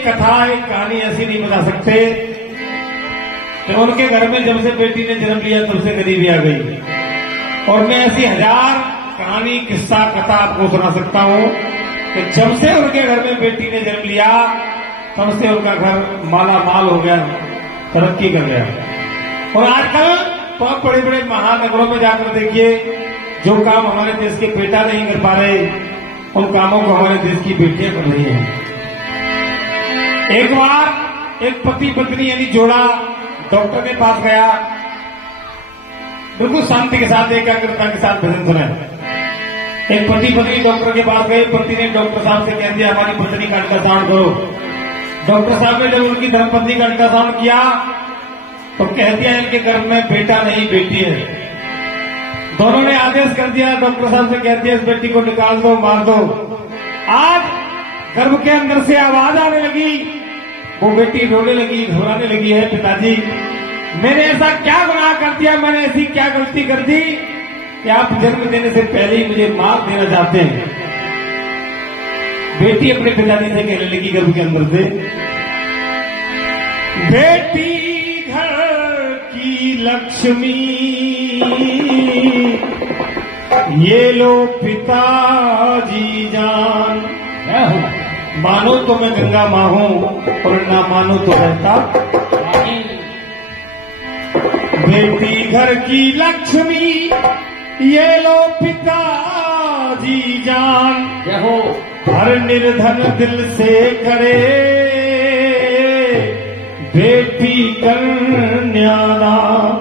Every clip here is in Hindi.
एक कथा, एक कहानी ऐसी नहीं बता सकते कि उनके घर में जब से बेटी ने जन्म लिया तब से गरीबी आ गई। और मैं ऐसी 1000 कहानी, किस्सा, कथा आपको सुना सकता हूं कि जब से उनके घर में बेटी ने जन्म लिया तब से उनका घर माला माल हो गया, तरक्की कर गया। और आजकल तो आप बड़े बड़े महानगरों में जाकर देखिए, जो काम हमारे देश के बेटा नहीं कर पा रहे, उन कामों को हमारे देश की बेटियां कर रही हैं। एक बार एक पति पत्नी यानी जोड़ा डॉक्टर के पास गया, बिल्कुल शांति के साथ, एकाग्रता के साथ भजन सुना। एक पति पत्नी डॉक्टर के पास गए। पति ने डॉक्टर साहब से कह दिया हमारी पत्नी का अल्ट्रासाउंड करो। डॉक्टर साहब ने जब उनकी धर्मपत्नी का अल्ट्रासाउंड किया तो कह दिया इनके गर्भ में बेटा नहीं बेटी है। दोनों ने आदेश कर दिया, डॉक्टर साहब से कह दिया इस बेटी को निकाल दो, मार दो। आज गर्भ के अंदर से आवाज आने लगी, वो बेटी रोने लगी, घबराने लगी है, पिताजी मैंने ऐसा क्या गुनाह कर दिया, मैंने ऐसी क्या गलती कर दी कि आप जन्म देने से पहले ही मुझे मार देना चाहते हैं। बेटी अपने पिताजी से कहने लगी गर्भ के अंदर से, बेटी घर की लक्ष्मी, ये लो पिताजी जान। मानो तो मैं गंगा मां हूं और ना मानो तो रहता। बेटी घर की लक्ष्मी, ये लो पिताजी जान। हर निर्धन दिल से करे बेटी कन्यादान।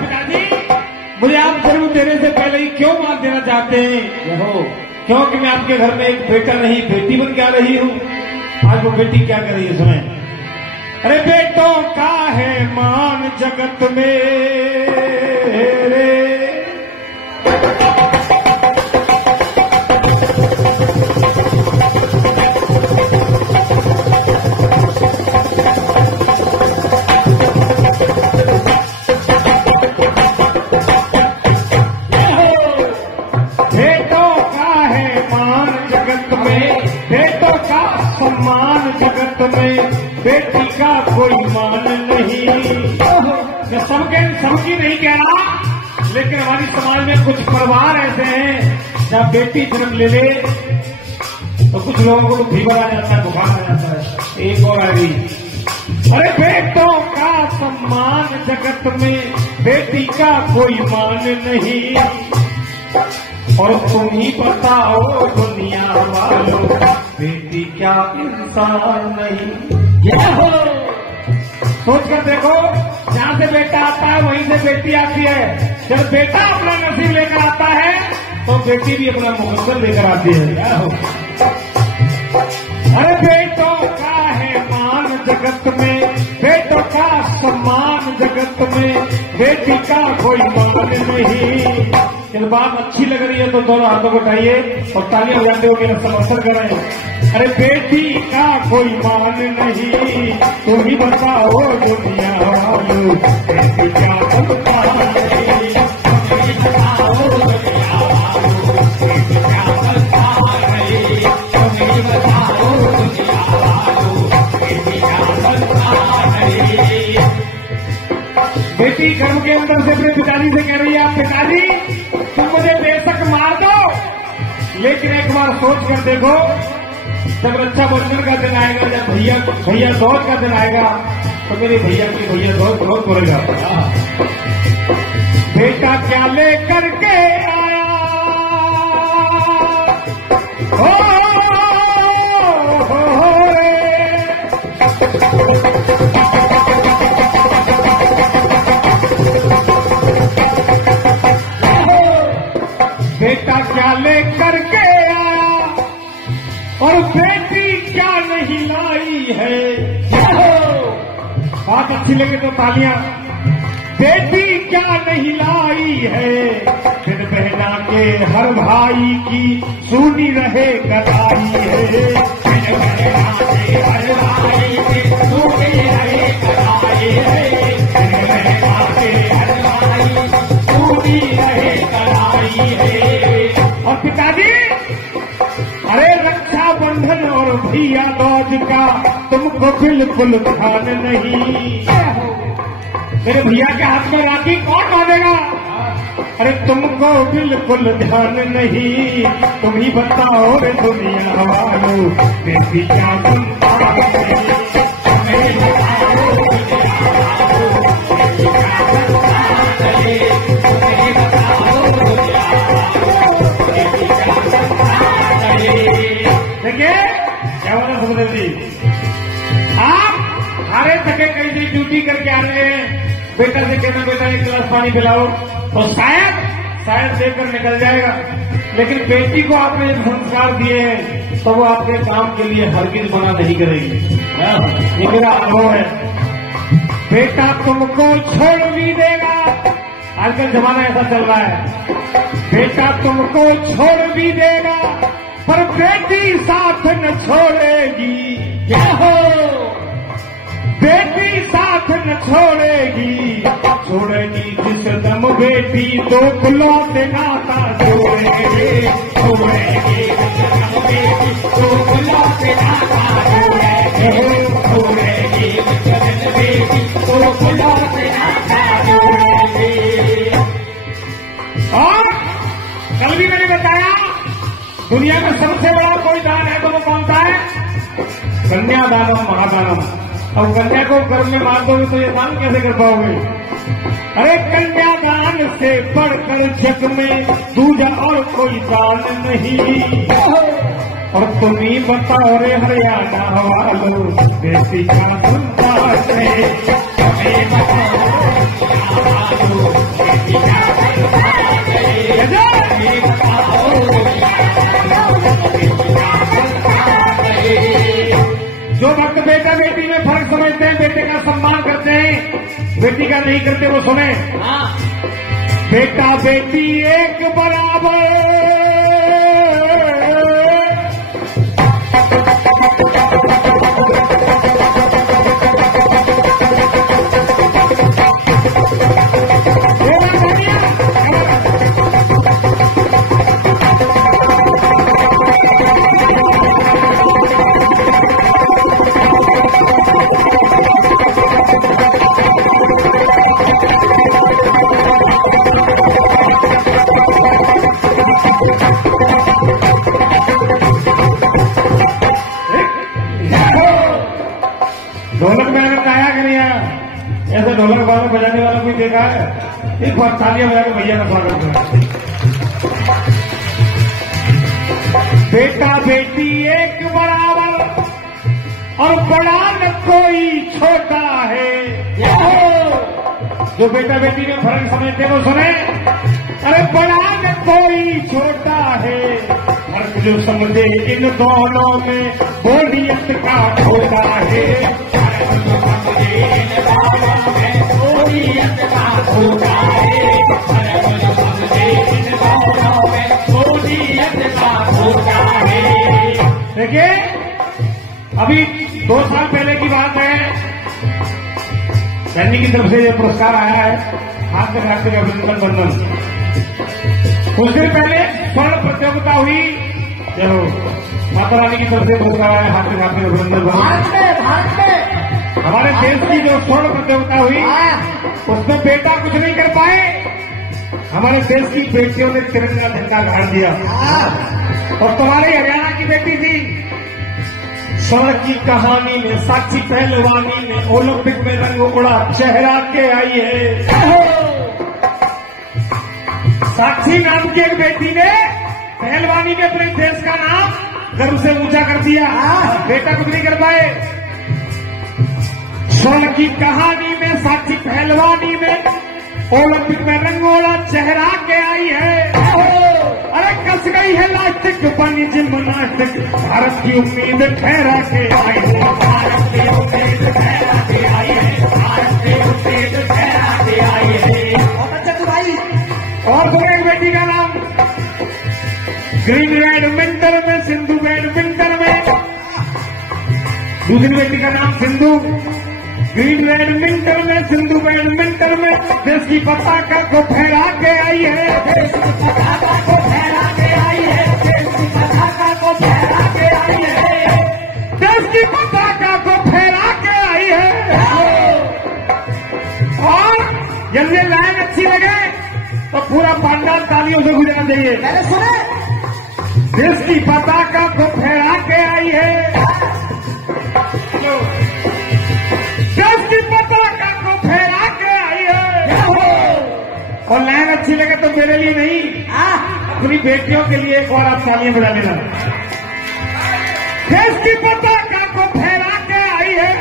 पिताजी मुझे आप जन्म देने से पहले ही क्यों मार देना चाहते हैं? क्योंकि मैं आपके घर में एक बेटा नहीं बेटी बन के आ रही हूं। आज वो बेटी क्या कर रही है सुने। अरे बेटों का है मान जगत में रे, बेटी का कोई मान नहीं। सबकी नहीं कह रहा, लेकिन हमारी समाज में कुछ परिवार ऐसे हैं जहाँ बेटी जन्म ले ले तो कुछ लोगों को फीवर आ जाता है, बुखार आ जाता है। एक और आ गई, अरे बेटों का सम्मान जगत में बेटी का कोई मान नहीं। और तुम ही बताओ दुनिया वालों, बेटी क्या इंसान नहीं। यह हो सोच कर देखो, जहां से बेटा आता है वहीं से बेटी आती है। जब बेटा अपना नसीब लेकर आता है तो बेटी भी अपना मुकद्दर लेकर आती है। क्या हो, अरे बेटों का है मान जगत में, बेटों का सम्मान जगत में, बेटी का कोई मान नहीं। यदि बात अच्छी लग रही है तो दोनों हाथों को उठाइए और तालियां बजाते हुए मेरा समर्थन करें। अरे बेटी का कोई मान नहीं, तुम ही बताओ दुनिया वालों, बेटी क्या बनता नहीं। तुम ही बताओ दुनिया वालों, बेटी क्या बनता नहीं। तुम ही बताओ दुनिया वालों, बेटी क्या बनता नहीं। बेटी गर्भ के अंदर से अपने पिताजी से कह रही है, पिताजी तुम मुझे बेशक मार दो, लेकिन एक बार सोच कर देखो, जब रक्षाबंधन का दिन आएगा, जब भैया दौड़ का दिन आएगा तो मेरे भैया की भैया दौड़ बहुत बोलेगा, बेटा क्या लेकर के आया, हो बेटा क्या लेकर के आया और बेटी क्या नहीं लाई है। बात अच्छी लगे तो तालियां। बेटी क्या नहीं लाई है, फिर बहना के हर भाई की सुनी रहे गदाई है। फिर बहना के हर भाई की सुनी रहे गदाई है। फिर बहना के हर भाई सुनी रहे गदाई है। और पिताजी, अरे रक्षाबंधन और भैया दौज का तुमको बिल्कुल ध्यान नहीं। मेरे भैया के हाथ में राखी कौन बांधेगा? अरे तुमको बिल्कुल ध्यान नहीं, तुम ही बताओ रे दुनिया वालों, बेटी क्या सुनता देखिए क्या बोला सुखदेव जी, आप हारे थके कहीं से ड्यूटी करके आ रहे हैं, बेटा से कहना बेटा एक गिलास पानी पिलाओ, तो शायद देकर निकल जाएगा। लेकिन बेटी को आपने जब संस्कार दिए हैं तो वो आपके काम के लिए हरगिज मना नहीं करेगी। ये मेरा अनुभव है। बेटा तुमको छोड़ भी देगा, आजकल जमाना ऐसा चल रहा है, बेटा तुमको छोड़ भी देगा पर बेटी साथ न छोड़ेगी। क्या हो, बेटी साथ न छोड़ेगी, छोड़ेगी जिस दम बेटी दो लौटे नाता जोड़ेगी, छोड़ेगी जिस दम बेटी दो लौटे नाता जोड़ेगी, छोड़ेगी जिस दम बेटी दो लौटे नाता जोड़ेगी। और कल भी मैंने बताया दुनिया में सबसे बड़ा कोई दान है तो वो कौन सा है? कन्यादानम महादानम। अब कन्या को गर्भ में मार दोगे तो ये दान कैसे कर पाओगे? अरे कन्यादान से बढ़कर जग में दूजा और कोई दान नहीं। और तुम ही बताओ रे हरियाणा वालों, बेटी का सुनता है, तुम्हें बताओ बेटी का सुनता जो भक्त बेटा बेटी में फर्क समझते हैं, बेटे का सम्मान करते हैं, बेटी का नहीं करते, वो सुने। बेटा बेटी एक बराबर, ढोलक में अगर आया कि नहीं आया? ऐसे ढोलक वाला बजाने वाला कोई देखा है? एक बार तालियां बजा के भैया का स्वागत करें। बेटा बेटी एक बराबर और बड़ा न कोई छोटा है। जो बेटा बेटी में फर्क समझते वो सुने। अरे बड़ा न कोई छोटा है, फर्क जो समझे इन दोनों में बोलियत का छोटा है। देखिए अभी 2 साल पहले की बात है, सैनी की तरफ से यह पुरस्कार आया है, हाथ में हाथ में अभिनंदन बंधन। कुछ दिन पहले स्वर्ण प्रतियोगिता हुई, चलो माता रानी की तरफ से पुरस्कार आया, हाथ में हाथ में अभिनंदन बंधन। हमारे देश की जो स्वर्ण प्रतियोगिता हुई उसमें बेटा कुछ नहीं कर पाए, हमारे देश की बेटियों ने तिरंगा झंडा गाड़ दिया। और तुम्हारी हरियाणा की बेटी थी, स्वर्ण की कहानी में, साक्षी पहलवानी में ओलंपिक में रंग उड़ा चेहरा के आई है। साक्षी नाम की एक बेटी ने पहलवानी में अपने देश का नाम गर्व से ऊंचा कर दिया, बेटा कुछ नहीं कर पाए। स्वर्ण की कहानी में, साक्षी पहलवानी में ओलंपिक में रंगोला चेहरा के आई है। अरे कस गई है लास्टिक बनी जिम्नास्टिक, भारत की उम्मीद ठहरा के आई है, भारत की उम्मीद ठहरा के आई है, भारत की उम्मीद ठहरा के आई है। बहुत अच्छा तू भाई। और तो एक बेटी का नाम ग्रीन बैडमिंटन में, सिंधु बैडमिंटन में। दूसरी बेटी का नाम सिंधु, ग्रीन बैडमिंटन में, सिंधु बैडमिंटन में देश की पताका को फहरा के आई है, देश की पताका को फहरा के आई है, देश की पताका को फहरा के आई है। जब ये लाइन अच्छी लगे तो पूरा पंडाल तालियों से गुजरना चाहिए। मैंने सुने जिसकी पताका को फहरा के आई है, जिसकी पताका को फहरा के आई है, और लाइन अच्छी लगे तो मेरे लिए नहीं, अपनी बेटियों के लिए एक और आप तालियां बजा लेना। देश की पताका को फहरा के आई है,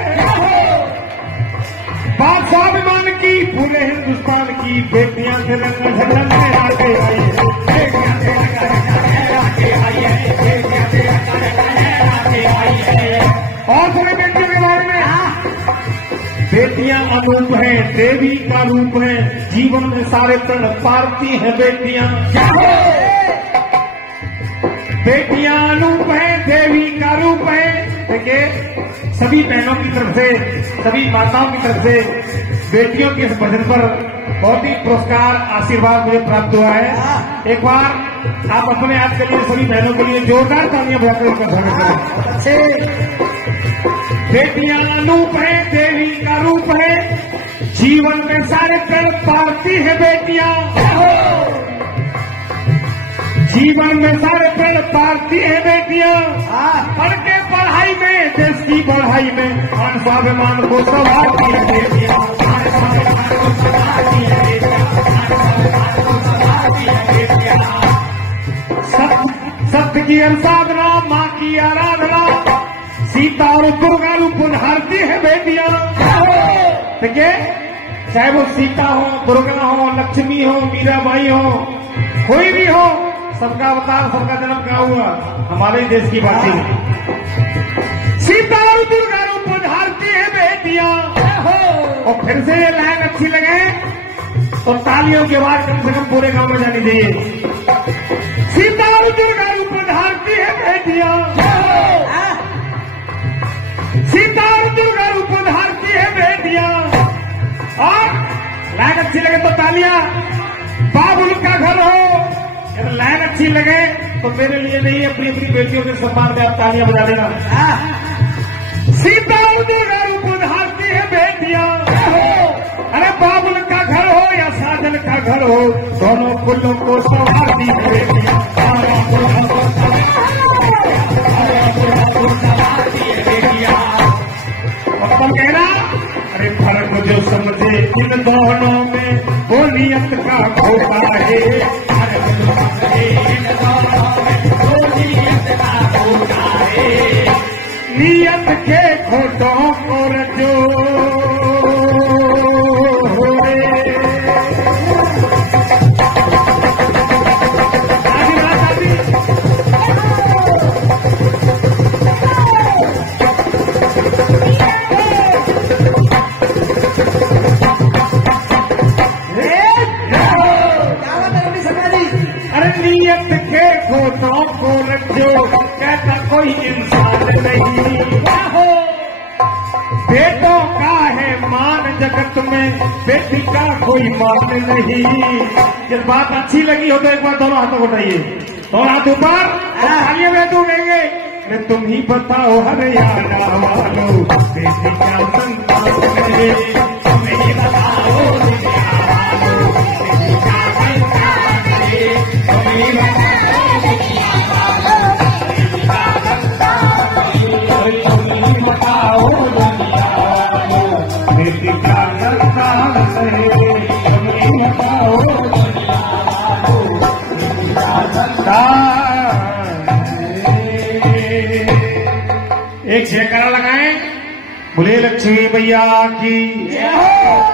स्वाभिमान की, पूरे हिंदुस्तान की बेटियां तिरंगा झंडा लहरा के आई है, बेटियां तिरंगा लहरा के आई है, बेटियां तिरंगा लहरा के आई है। और थोड़ी बेटियों के बारे में, बेटियां अनूप हैं, देवी का रूप है, जीवन में सारे प्रण पारती हैं बेटियां। बेटियां अनूप हैं, देवी का रूप है। देखिए सभी बहनों की तरफ से, सभी माताओं की तरफ से बेटियों के इस भजन पर बहुत ही पुरस्कार आशीर्वाद मुझे प्राप्त हुआ है। एक बार आप अपने आप के लिए, सभी बहनों के लिए जोरदार तालियां बजाकर उनका स्वागत करें। बेटियां अनूप है, देवी का रूप है, जीवन में सारे प्रण पारती है बेटियां, जीवन में सारे प्रण पारती है बेटियां। पढ़ के पढ़ाई में, देश की पढ़ाई में, मान स्वाभिमान को संभालती है बेटियां, सत्य की साधना, माँ की आराधना, सीता और दुर्गा रूप धारती है बेटियां। देखिए चाहे वो सीता हो, दुर्गा हो, लक्ष्मी हो, मीराबाई हो, कोई भी हो, सबका अवतार, सबका जन्म क्या हुआ हमारे देश की बात है। सीता और दुर्गा रूप धारती है बेटियां। और फिर से ये लाइन अच्छी लगे तो तालियों के बाद कम से कम पूरे गांव में जानी चाहिए। सीता और दुर्गा रूप धारती है बेटियां, सीता और दुर्गा रूप धारती है बेटियां। और लाइन अच्छी लगे तो तालियां, बाबुल का घर हो, अगर लाइन अच्छी लगे तो मेरे लिए नहीं, अपनी अपनी बेटियों के सम्मान में आप तालियां बजा देना। सीता और दुर्गा रूप धारती है बेटियां। अरे बाबुल का घर हो या साजन का घर हो, दोनों फूलों को संभालती है बेटियां, और तुम कहना अरे फर्क जो समझे इन दोनों में, वो नियत का धोखा है। नियत के खोटों को रजो नियत के खोटों को रखो, कहता कोई इंसान नहीं। बेटों का है मान जगत में, बेटी का कोई मान नहीं। जब बात अच्छी लगी हो तो एक बार दोनों हाथों को उठाइए, दोनों हाथ ऊपर, तालियां में दूंगे। तुम ही बताओ हरियाणा वालों, बेटी का संतान है, तुम ही बताओ एक जयकारा लगाएं, बोले लक्ष्मी मैया की जय हो।